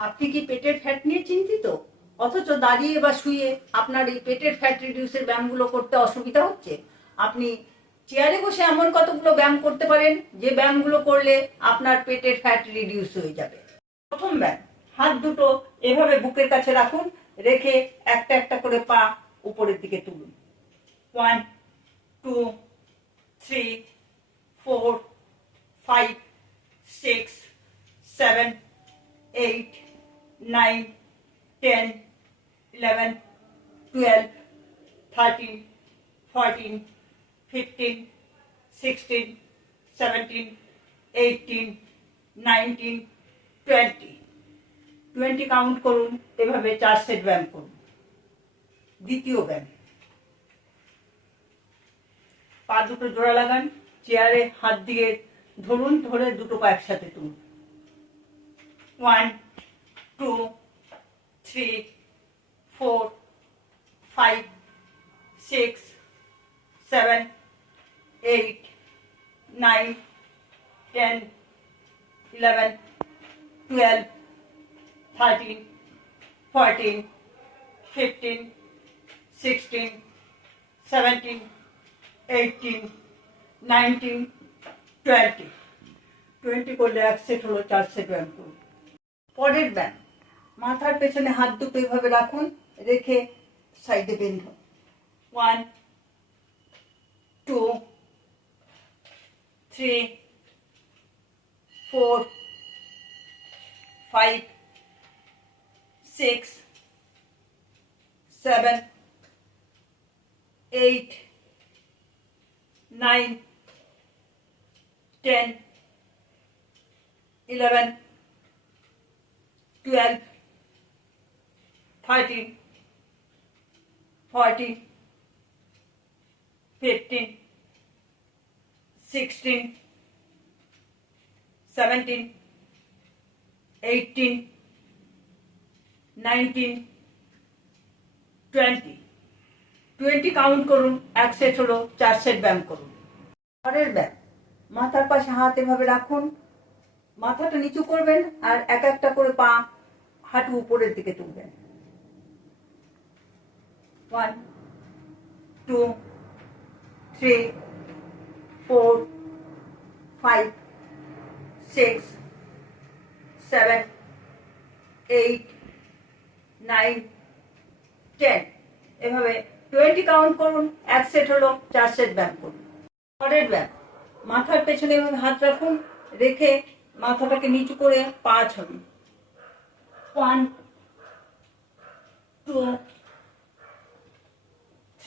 আপনি কি পেটের ফ্যাট নিয়ে চিন্তিত? অথচ দাঁড়িয়ে বা শুয়ে আপনার এই পেটের ফ্যাট রিডিউসের ব্যায়ামগুলো করতে অসুবিধা হচ্ছে। আপনি চেয়ারে বসে এমন কতগুলো ব্যায়াম করতে পারেন, যে ব্যায়ামগুলো করলে আপনার পেটের ফ্যাট রিডিউস হয়ে যাবে। প্রথম ব্যায়াম, হাত দুটো এভাবে বুকের কাছে রাখুন, রেখে একটা একটা করে পা উপরের দিকে তুলুন। One two three four five six seven eight nine ten eleven twelve thirteen fourteen fifteen sixteen seventeen eighteen nineteen twenty twenty count করুন, এভাবে চার সেট ব্যায়াম করুন। দ্বিতীয় ব্যায়াম। পা দুটো জোড়া লাগান, চেয়ারে হাত দিয়ে ধরুন, ধরে দুটো পা একসাথে তুলুন। One two three four five six seven eight nine ten eleven twelve thirteen fourteen fifteen sixteen seventeen eighteen nineteen twenty twenty করলে এক সেট হলো চার সেট ব্যায়াম করুন পরের ব্যায়াম মাথার পেছনে হাত দুটো এইভাবে রাখুন রেখে সাইডে বেঁধুন one two three four five six seven eight nine ten eleven twelve 30, 40, 15, 16, 17, 18, 19, 20. 20 count করুন এক সেট হলো চার সেট ব্যায়াম করুন। পরের ব্যায়াম মাথার পাশে হাত এভাবে রাখুন। মাথাটা নিচু করবেন আর এক একটা করে পা হাঁটু উপরের দিকে তুলবেন। One two three four five six seven eight nine ten এভাবে টোয়েন্টি কাউন্ট করুন, এক সেট হলো, চার সেট ব্যায়াম করুন। পরের ব্যায়াম মাথার পেছনে এভাবে হাত রাখুন, রেখে মাথাটাকে নিচু করে পা ছড়ুন। One two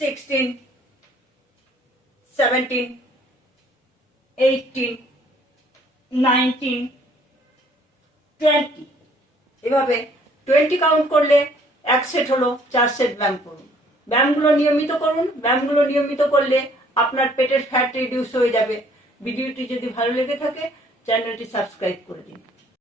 Sixteen, seventeen, eighteen, nineteen, twenty এভাবে টোয়েন্টি কাউন্ট করলে এক সেট হলো চার সেট ব্যায়াম করুন। ব্যায়ামগুলো নিয়মিত করুন। ব্যায়ামগুলো নিয়মিত করলে আপনার পেটের ফ্যাট রিডিউস হয়ে যাবে। ভিডিওটি যদি ভালো লেগে থাকে চ্যানেলটি সাবস্ক্রাইব করে দিন।